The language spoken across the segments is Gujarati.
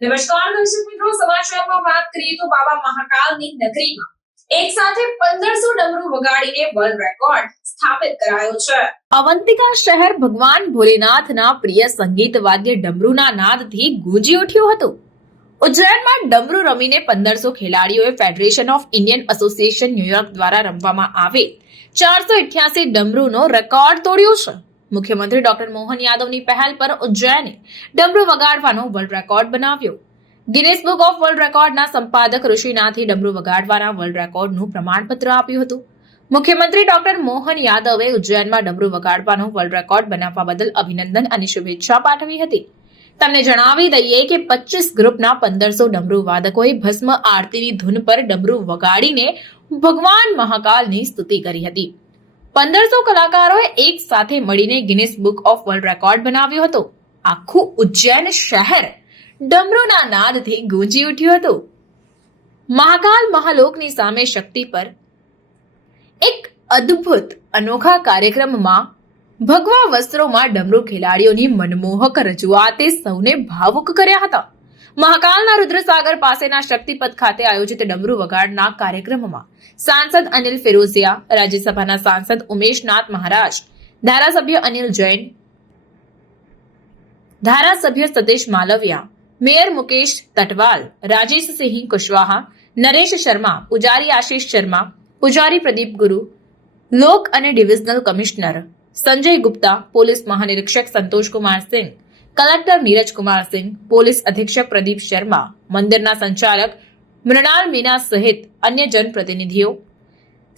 નમસ્કાર દર્શક મિત્રો, સમાચારમાં વાત કરીએ તો બાબા મહાકાલની નગરીમાં. એક સાથે પંદરસો ડમરું વગાડીને વર્લ્ડ રેકોર્ડ સ્થાપિત કરાયો છે. અવંતિકા શહેર ભગવાન ભોલેનાથના પ્રિય સંગીત વાદ્ય ડમરુના નાદથી ગૂંજી ઉઠ્યું હતું. ઉજ્જૈનમાં ડમરૂ રમીને પંદરસો ખેલાડીઓએ federation of Indian association New York દ્વારા રમવામાં આવે. ચારસો ડમરૂનો રેકોર્ડ તોડ્યો છે. મુખ્યમંત્રી ડોક્ટર મોહન યાદવની પહેલ પર ઉજ્જૈને ડમરૂ વગાડવાનો વર્લ્ડ રેકોર્ડ બનાવ્યો. ગિનેસ બુક ઓફ વર્લ્ડ રેકોર્ડના સંપાદક ઋષિનાથે ડમરૂ વગાડવાના વર્લ્ડ રેકોર્ડનું પ્રમાણપત્ર આપ્યું હતું. મુખ્યમંત્રી ડોક્ટર મોહન યાદવે ઉજ્જૈનમાં ડમરૂ વગાડવાનો વર્લ્ડ રેકોર્ડ બનાવવા બદલ અભિનંદન અને શુભેચ્છા પાઠવી હતી. તમને જણાવી દઈએ કે પચીસ ગ્રુપના પંદરસો ડમરૂ વાદકોએ ભસ્મ આરતીની ધૂન પર ડમરૂ વગાડીને ભગવાન મહાકાલની સ્તુતિ કરી હતી. પંદરસો કલાકારોએ એક સાથે મળીને Guinness book of world record બનાવ્યો હતો. આખું ઉજ્જૈન શહેર ડમરુના નાદથી ગુંજી ઉઠ્યું હતું. મહાકાલ મહાલોકની સામે શક્તિ પર એક અદ્ભુત, અનોખા કાર્યક્રમમાં ભગવા વસ્ત્રોમાં ડમરુ ખેલાડીઓની મનમોહક રજૂઆતે સૌને ભાવુક કર્યા હતા. મહાકાલના રુદ્રસાગર પાસેના શક્તિપથ ખાતે આયોજિત ડમરૂ વગાડના કાર્યક્રમમાં સાંસદ અનિલ ફિરોઝિયા, રાજ્યસભાના સાંસદ ઉમેશનાથ મહારાજ, ધારાસભ્ય અનિલ જૈન, ધારાસભ્ય સતીશ માલવિયા, મેયર મુકેશ તટવાલ રાજેશસિંહ કુશવાહા, નરેશ શર્મા, પૂજારી આશીષ શર્મા, પૂજારી પ્રદીપ ગુરુ, લોક અને divisional commissioner Sanjay Gupta, police મહાનિરીક્ષક Santosh Kumar Singh collector Neeraj Kumar Singh, police અધિક્ષક પ્રદીપ શર્મા, મંદિરના સંચાલક મૃણાલ મીના સહિત અન્ય જનપ્રતિનિધિઓ.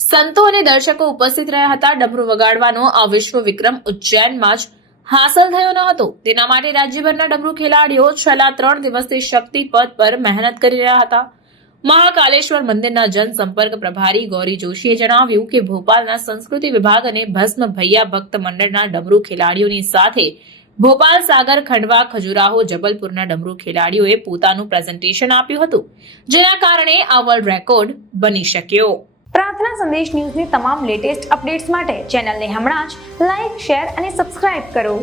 સંતો અને દર્શકો ઉપસ્થિત રહ્યા હતા ડમરૂ વગાડવાનો આ વિશ્વ વિક્રમ ઉજ્જૈનમાં જ હાંસલ થયો ન હતો. તેના માટે રાજ્યભરના ડમરૂ ખેલાડીઓ છેલ્લા ત્રણ દિવસથી શક્તિ પદ પર મહેનત કરી રહ્યા હતા. મહાકાલેશ્વર મંદિરના જનસંપર્ક પ્રભારી ગૌરી જોશીએ જણાવ્યું કે ભોપાલના સંસ્કૃતિ વિભાગ અને ભસ્મ ભૈયા ભક્ત મંડળના ડમરૂ ખેલાડીઓની સાથે ભોપાલ, સાગર, ખંડવા, ખજુરાહો, જબલપુરના ડમરૂ ખેલાડીઓએ પોતાનું પ્રેઝન્ટેશન આપ્યું હતું, જેના કારણે આ વર્લ્ડ રેકોર્ડ બની શક્યો. પ્રાર્થના સંદેશ ન્યૂઝની તમામ લેટેસ્ટ અપડેટ્સ માટે ચેનલને હમણાં જ લાઇક શેર અને સબસ્ક્રાઇબ કરો.